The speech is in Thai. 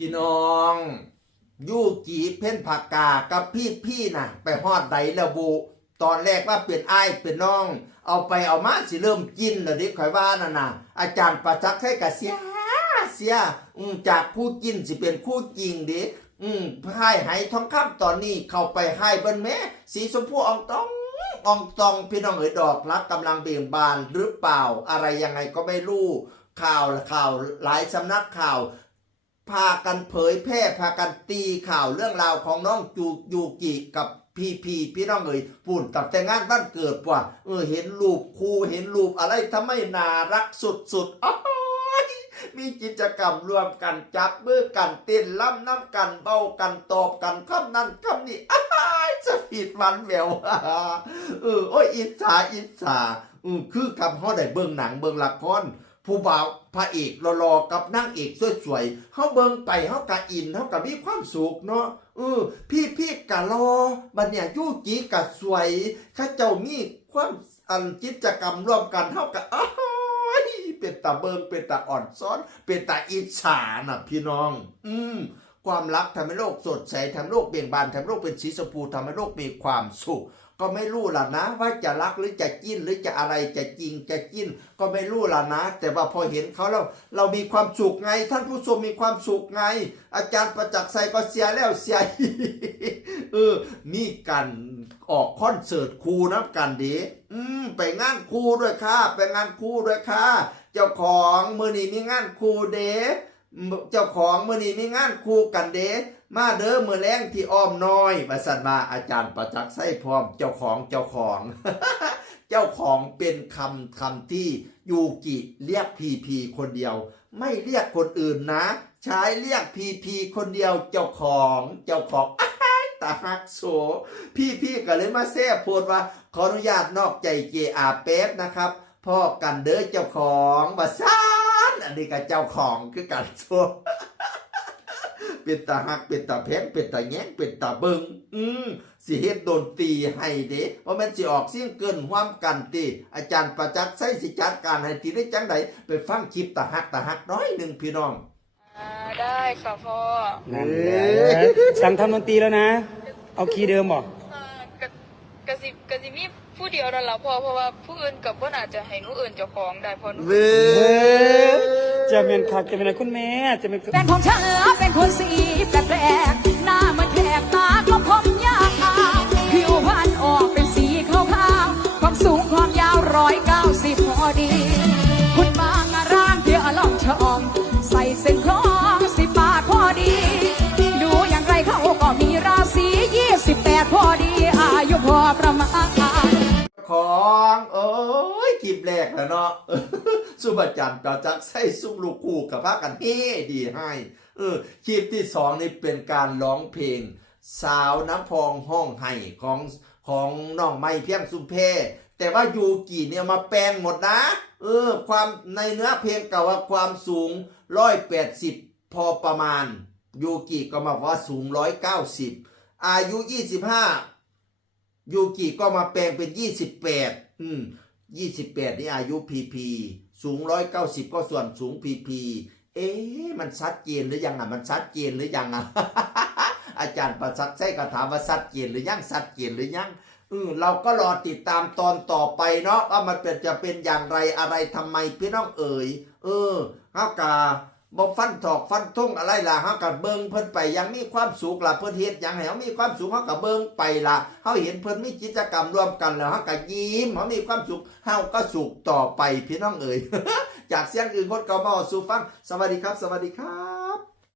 พี่น้องยูกีเพ่นผักกากับพี่น่ะไปฮอดใดแล้วบุตอนแรกว่าเป็นอ้ายเป็นน้องเอาไปเอามาสิเริ่มกินแล้วดิข่อยว่าน่ะอาจารย์ประจักษ์ให้กะเสียจากคู่กินสิเป็นคู่จริงดิให้ไหทองคำตอนนี้เข้าไปให้เบิ้นแม่สีชมพูอ่องตองพี่น้องเอ๋ยดอกรักกำลังเบ่งบานหรือเปล่าอะไรยังไงก็ไม่รู้ข่าวหลายสำนักข่าวพากันเผยแพร่พากันตีข่าวเรื่องราวของน้องยูกิกับพี่น้องเอ๋ยปุ่นตั้งแต่งานบ้านเกิดว่ะเห็นรูปครูเห็นรูปอะไรทำไมน่ารักสุดมีกิจกรรมรวมกันจับมือกันเต้นล่ำน้ำกันเบากันตอบกันคำนั้นคำนี้จะผิดวันแววโอ้ยอิจฉาคือคำเขาได้เบิ่งหนังเบิ่งละครผู้บ่าวพระเอกรอๆกับนางเอกสวยๆเขาเบิ่งไปเขากะอินเขากะมีความสุขเนาะพี่กะรอบัดเนี่ยยูจีกะสวยข้าเจ้ามีความกิจกรรมร่วมกันเขากะเป็นตาเบิงเป็นตาอ่อนซ้อนเป็นตาอิจฉาน่ะพี่น้องความรักทำให้โลกสดใสทำให้โลกเบ่งบานทำให้โลกเป็นสีชมพูทำให้โลกมีความสุขก็ไม่รู้ล่ะนะว่าจะรักหรือจะจิ้นหรือจะอะไรจะจริงจะจิ้นก็ไม่รู้ล่ะนะแต่ว่าพอเห็นเขาแล้วเรามีความสุขไงท่านผู้ชมมีความสุขไงอาจารย์ประจักษ์ไสก็เสียแล้วเสียนี่กันออกคอนเสิร์ตครูนับกันดีไปงานครูด้วยค่ะไปงานครูด้วยค่ะเจ้าของมื้อนี้มีงานครูเด้เจ้าของมื้อนี้มีงานครูกันเด้มาเด้อมื้อแลงที่อ้อมน้อยว่าซั่นมาอาจารย์ประจักษ์ไสพร้อมเจ้าของ เจ้าของเป็นคำที่ยูกิเรียกพีคนเดียวไม่เรียกคนอื่นนะใช้เรียกพีคนเดียวเจ้าของตาฮักโซพี่ก็เลยมาแซ่โพดว่าขออนุญาตนอกใจเจอาเป๊บนะครับพ่อกันเด้อเจ้าของว่าซ่านอันนี้ก็เจ้าของคือกันโซเป็นตาฮักเป็นตาแพงเป็นตาแย้งเป็นตาเบิงสิเฮ็ดดนตรีให้เด้ว่ามันสิออกเสียงเกินความกันติอาจารย์ประจักษ์ไสสิจัดการให้ติได้จังไดไปฟังคลิปตาฮักน้อยนึงพี่น้องได้ค่ะพ่อนั่นแหละสั่งทำดนตรีแล้วนะเอาคีย์เดิมบ่กะสิมีผู้เดียวนั่นแหละพ่อเพราะว่าผู้อื่นกับบ่น่าจะให้หนูอื่นเจ้าของได้พอหนูจะเป็นคักจะเป็นอะไรคุณแม่จะเป็นของฉันเป็นคนสีแปลกๆหน้ามันแขกตาก็ผมยาวผิวพรรณออกเป็นสีขาวๆความสูงความยาว190พอดีคุณบางร่างเดี๋ยวลองชมใส่เส้นคล้อง10 บาทพอดีดูอย่างไรเขาก็มีราศี28พอดีอายุพอประมาณของคลิปแรกแล้วเนาะสุบจันทร์ประจักษ์ไสซุ่มลูกคู่กับพากันเฮ้ดีให้คลิปที่2นี่เป็นการร้องเพลงสาวน้ำพองห้องไห้ของน้องไม้เพียงสุมเพแต่ว่ายูกิเนี่ยมาแปลงหมดนะความในเนื้อเพลงเก่าว่าความสูง180พอประมาณยูกิก็มาว่าสูง190อายุ25ยูกิก็มาแปลงเป็น2828นี่อายุพีสูง190ก็ส่วนสูงพีมันชัดเจนหรือยังมันชัดเจนหรือยังอาจารย์ประจักษ์ไสก็ถามว่าชัดเจนหรือยังชัดเจนหรือยังเราก็รอติดตามตอนต่อไปเนาะว่ามันจะเป็นอย่างไรอะไรทำไมพี่น้องเอ๋ยเฮากะบ่ฟันถอกฟันทุ่งอะไรล่ะเฮาก็เบิ่งเพิ่นไปยังมีความสุขล่ะเพิ่นเฮ็ดหยังให้เฮามีความสุขเฮาก็เบิ่งไปล่ะเฮาเห็นเพิ่นมีกิจกรรมร่วมกันแล้วเฮาก็ยิ้มเฮามีความสุขเฮาก็สุขต่อไปพี่น้องเอ๋ยจากเสียงอื่นคนก็มาสู่ฟังสวัสดีครับ